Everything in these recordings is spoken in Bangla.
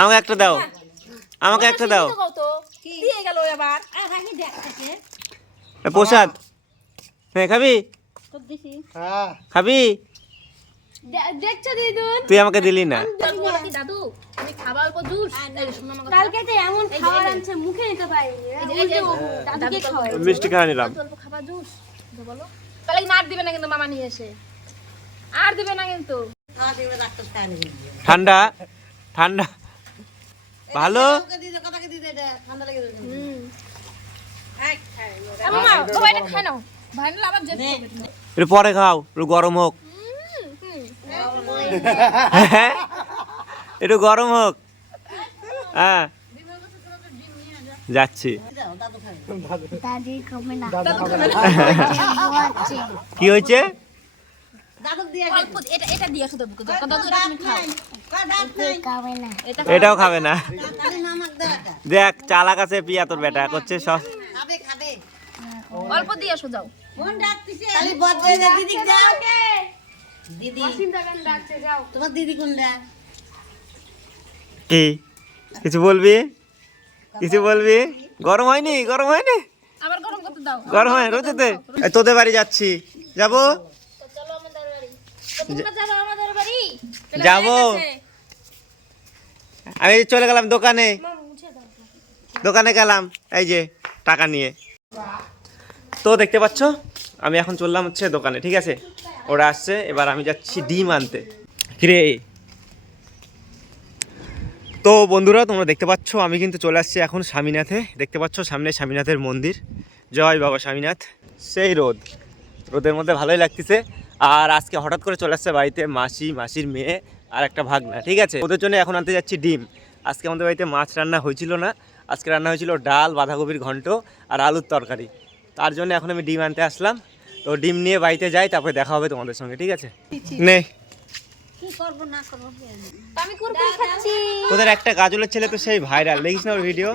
আমাকে একটা দাও, আমাকে একটা দাও। প্রসাদ হ্যাঁ খাবি? খাবি? দেখছো দিদুন, তুই আমাকে দিলি না। দাদু আমি খাবার অল্প জুস কালকে তো এমন খাবার আনছে মুখে নিতে পারিনি। দাদুকে খাওয়াই মিষ্টি খাওয়া নিলাম। অল্প খাবার জুস বলো, তাহলে না আর দিবে না কিন্তু মামা নিয়ে এসে আর দিবে না কিন্তু। ঠান্ডা ঠান্ডা ভালো। মামা বাবা এটা খাই নাও, ভাইনাল আবার যেতে হবে। একটু পরে খাও, একটু গরম হোক। একটু গরম হোক। হ্যাঁ যাচ্ছি। কি হয়েছে? এটাও খাবে না। দেখ চালাক আছে পিয়া তোর বেটা করছে সব। অল্প দিয়ে আসো যাও। তোমার দিদি কোনটা? কি কিছু বলবি? কিছু বলবি? গরম হয়নি? গরম হয়নি? আবার গরম করতে দাও। গরম হয় রোদেতে। তোদের বাড়ি যাচ্ছি, যাবো চলো আমাদের বাড়ি। তোমরা যাবে আমাদের বাড়ি? যাবো। আমি চলে গেলাম দোকানে, দোকানে গেলাম এই যে টাকা নিয়ে। তো দেখতে পাচ্ছ আমি এখন চললাম হচ্ছে দোকানে, ঠিক আছে? ওরা আসছে, এবার আমি যাচ্ছি ডিম আনতে। কিরে তো বন্ধুরা তোমরা দেখতে পাচ্ছ আমি কিন্তু চলে আসছি এখন স্বামীনাথে। দেখতে পাচ্ছ সামনে স্বামীনাথের মন্দির। জয় বাবা স্বামীনাথ। সেই রোদ, রোদের মধ্যে ভালোই লাগতেছে। আর আজকে হঠাৎ করে চলে আসছে বাড়িতে মাসি, মাসির মেয়ে আর একটা ভাগনা, ঠিক আছে? ওদের জন্য এখন আনতে যাচ্ছি ডিম। আজকে আমাদের বাড়িতে মাছ রান্না হয়েছিল না, আজকে রান্না হয়েছিল ডাল, বাঁধাকপির ঘন্ট আর আলুর তরকারি। তার জন্য এখন আমি ডিম আনতে আসলাম। তো ডিম নিয়ে বাড়িতে যাই, তারপরে দেখা হবে তোমাদের সঙ্গে, ঠিক আছে? নে আমি কুরকুরি খাচ্ছি। ওদের একটা গাজলের ছেলে তো সেই ভাইরাল, দেখিস না ওর ভিডিও?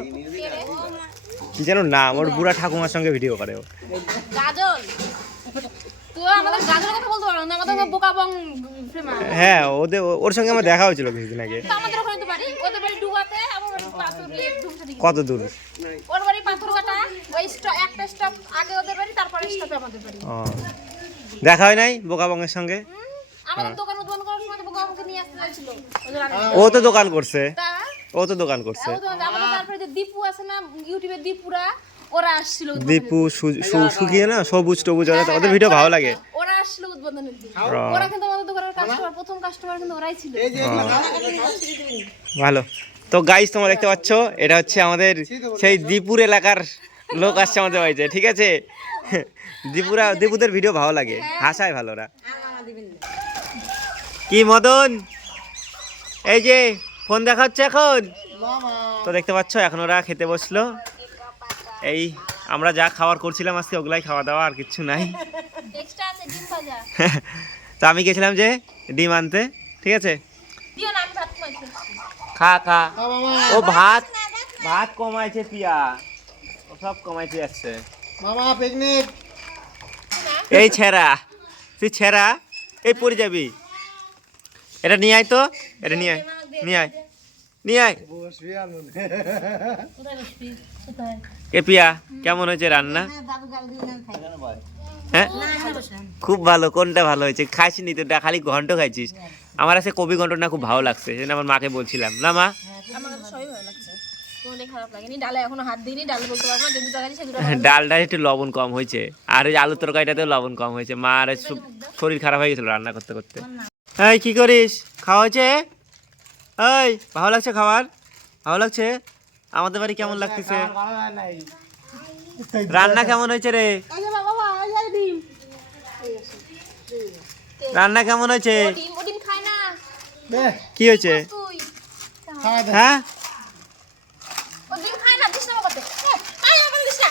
কি যেন নাম ওর, বুড়া ঠাকুমার সঙ্গে ভিডিও করে ও। গাজল তো আমাদের গাজলের কথা বলতে পারো না, আমাদের বোকাবং ফেমাস। হ্যাঁ ওদের, ওর সঙ্গে আমার দেখা হয়েছিল কিছুদিন আগে। তো আমাদের ওখানে তো বাড়ি, ওদের বাড়ি ডুবাতে, আমার বাড়ি পাথুরিয়ে ঢুকতে দিকে। কত দূর? ওর বাড়ি পাথরঘাটা, ওই স্টপ একটা স্টপ আগে ওদের বাড়ি, তারপরে স্টপে আমাদের বাড়ি। ও দেখা হয় নাই বোকাবংয়ের সঙ্গে? আমাদের দোকান উদ্বোধন করার সময় তো বোকাবংকে নিয়ে আসতে চাইছিল। ও তো দোকান করছে, তা ও তো দোকান করছে। আমাদের তারপরে যে দীপু আছে না ইউটিউবে, দীপুরা ওরা আসছিল দীপু শুকিয়ে না সবুজ টবুজ, ওদের ভিডিও ভালো লাগে। ওরা আসছিল উদ্বোধনের দিন। ওরা কিন্তু আমাদের দোকানের কাস্টমার, প্রথম কাস্টমার কিন্তু ওরাই ছিল। ভালো। তো গাইস তোমরা দেখতে পাচ্ছ এটা হচ্ছে আমাদের সেই দীপুর এলাকার লোক আসছে আমাদের বাড়িতে, ঠিক আছে? দীপুদের ভিডিও ভালো লাগে, হাসায় ভালো ওরা। কি মদন, এই যে ফোন দেখা হচ্ছে এখন। তো দেখতে পাচ্ছ এখন ওরা খেতে বসলো। এই আমরা যা খাবার করছিলাম আজকে ওগুলাই খাওয়া দাওয়া, আর কিছু নাই। এক্সট্রা আছে ডিম ভাজা। তো আমি গেছিলাম যে ডিম আনতে, ঠিক আছে? দিও না, আমি ভাত খাইছি। খা খা। ও ভাত, ভাত কমাইছে পিয়া, ও সব কমাইতে যাচ্ছে। মামা পিকনিক। এই ছেঁড়া, তুই ছেঁড়া, এই পড়ে যাবি। এটা নিয়ে আয় তো, এটা নিয়ে আয়, নিয়ে আয়, নিয়ে আয়। এ পিয়া কেমন হয়েছে রান্না? হ্যাঁ খুব ভালো। কোনটা ভালো হয়েছে? খাইছিনি তো, খালি ঘন্ট খাইছিস। আমার আছে কবি ঘন্টটা খুব ভালো লাগছে, সেটা আমার মাকে বলছিলাম না। মা আমার কাছে সবই ভালো লাগছে, কোনটাই খারাপ লাগেনি। ডালে এখনো হাত দিইনি, ডালে বলতে পারবো না, যে দুটো গাড়ি সেগুলো ডালটা একটু লবণ কম হয়েছে, আর ওই আলুর তরকারিটাতেও লবণ কম হয়েছে। মার শরীর খারাপ হয়ে গেছিল রান্না করতে করতে। এই কি করিস? খাওয়া হয়েছে? এই ভালো লাগছে খাবার? ভালো লাগছে? আমাদের বাড়ি কেমন লাগতেছে? রান্না কেমন হয়েছে রে? রান্না কেমন হয়েছে? ও ডিম খায় না। কি হয়েছে? তুই হ্যাঁ ও ডিম খায় না, দিস না বাবাতে। আয় আমার দিস না,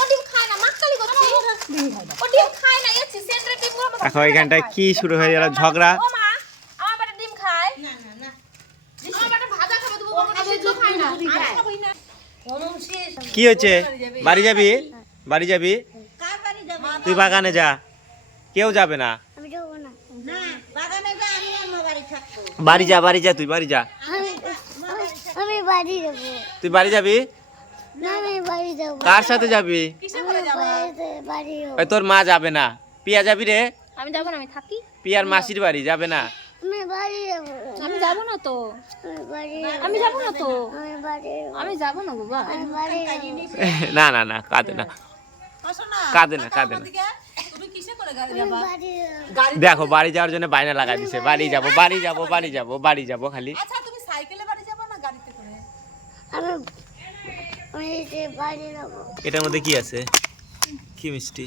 ও ডিম খায় না, মাক্কালি করছি। ও ডিম খায় না, এসি সেন্টারে ডিম গুলো বাবা। এখন এখানটায় কি শুরু হয়ে গেল ঝগড়া? ও মা, আমার বাড়ি ডিম খায় না। না না, আমার বাড়ি ভাজা খাবে, তুমি বলছো সিদ্ধ খায় না। আমি খাবই না। কি হয়েছে? বাড়ি যাবি? বাড়ি যাবি? তুই বাগানে যা, কেউ যাবে না। বাড়ি যা, বাড়ি যা, তুই বাড়ি যা। বাড়ি যাবো। তুই বাড়ি যাবি? না আমি বাড়ি যাবো। কার সাথে যাবি? বাড়ি যাবো। ওই তোর মা যাবে না। পিয়া যাবি রে? আমি যাবো না, আমি থাকি। পিয়ার মাসির বাড়ি যাবে না? আমি বাড়ি যাবো। আমি যাবো না তো, আমি বাড়ি আমি যাবো না তো, আমি বাড়ি আমি যাবো না বাবা। আমি বাড়ি যাবো। না না না, কাঁদে না, কাঁদে না, কাঁদে না। আমি বাড়ি যাবো। দেখো বাড়ি যাওয়ার জন্য বায়না লাগা দিছে, বাড়ি যাবো, বাড়ি যাবো, বাড়ি যাবো, বাড়ি যাবো খালি। আমি আমি যে বাড়ি যাবো। এটার মধ্যে কি আছে? কি মিষ্টি?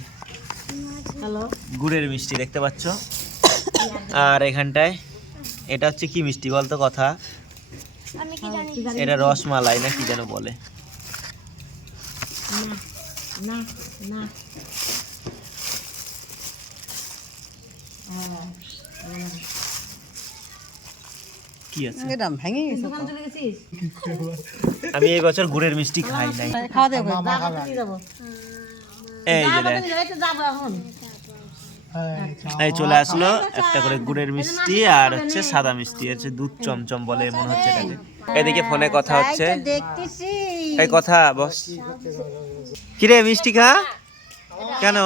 গুড়ের মিষ্টি দেখতে পাচ্ছ। আর এখানটায় এটা হচ্ছে কি মিষ্টি বলতো কথা? আমি কি জানি? এটা রসমালাই না কি যেন বলে। কি আছে? আমি এই বছর গুড়ের মিষ্টি খাই নাই। এই যে দেখ, এই চলে আসলো একটা করে গুড়ের মিষ্টি আর হচ্ছে সাদা মিষ্টি, হচ্ছে দুধ চমচম বলে মনে হচ্ছে এটাকে। এদিকে ফোনে কথা হচ্ছে, এই কথা বস। কিরে মিষ্টি খা কেন?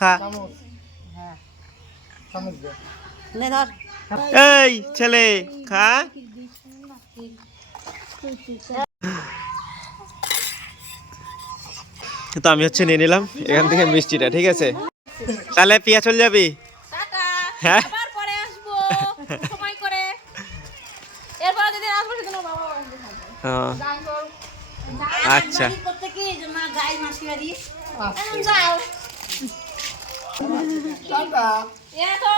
খা। এই ছেলে খা। তো আমি হচ্ছে নিয়ে নিলাম এখান থেকে মিষ্টিটা, ঠিক আছে? তাহলে পিয়া চলে যাবি? টাটা, হ্যাঁ? আবার পরে আসবো সময় করে। এরপর যদি আসবো সেদিন বাবা আসবে। হ্যাঁ, আচ্ছা। করতে কি মা গাই মাসি বাড়ি? যাও। এ তো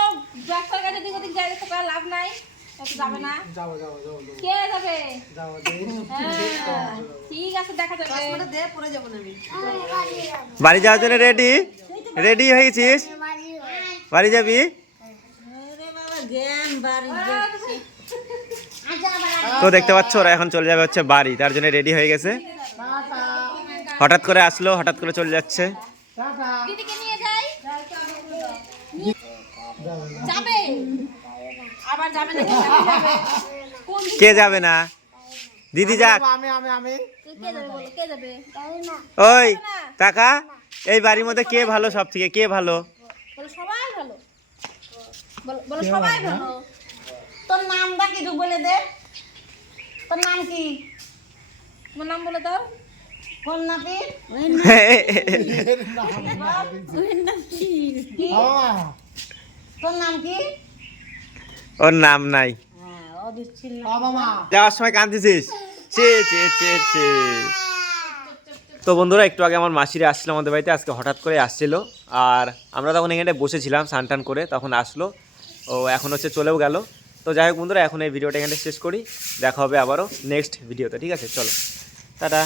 ডাক্তার কাছে দিক ওদিক যাই তো করার লাভ নাই, একটু যাবে না? কে যাবে? হ্যাঁ, ঠিক আছে, দেখা যাবে। বাড়ি যাওয়ার জন্য রেডি? রেডি হয়েছিস? বাড়ি যাবি? তো দেখতে পাচ্ছ ওরা এখন চলে যাবে হচ্ছে বাড়ি, তার জন্য রেডি হয়ে গেছে। হঠাৎ করে আসলো, হঠাৎ করে চলে যাচ্ছে। দিদিকে নিয়ে যাই। যাবে আবার যাবে না? কোন দিদি? কে যাবে না? দিদি যাক। কে যাবে বলো, কে যাবে? ওই টাকা, এই বাড়ির মধ্যে কে ভালো সব থেকে? কে ভালো? বলো সবাই ভালো, বলো সবাই ভালো। তোর নামটা কি বলে দে। তোর নাম কি? তোমার নাম বলে দাও। কোন নাতি? তোর নাম কি? ওর নাম নাই। যাওয়ার সময় কাঁদতেছিস? চে চে চে চে। তো বন্ধুরা একটু আগে আমার মাসিরা আসছিল আমাদের বাড়িতে, আজকে হঠাৎ করে আসছিল। আর আমরা তখন এখানে বসেছিলাম স্নান টান করে, তখন আসলো। ও এখন হচ্ছে চলেও গেল। তো যাই হোক বন্ধুরা, এখন এই ভিডিওটা এখানে শেষ করি। দেখা হবে আবারও নেক্সট ভিডিওতে, ঠিক আছে? চলো টাটা।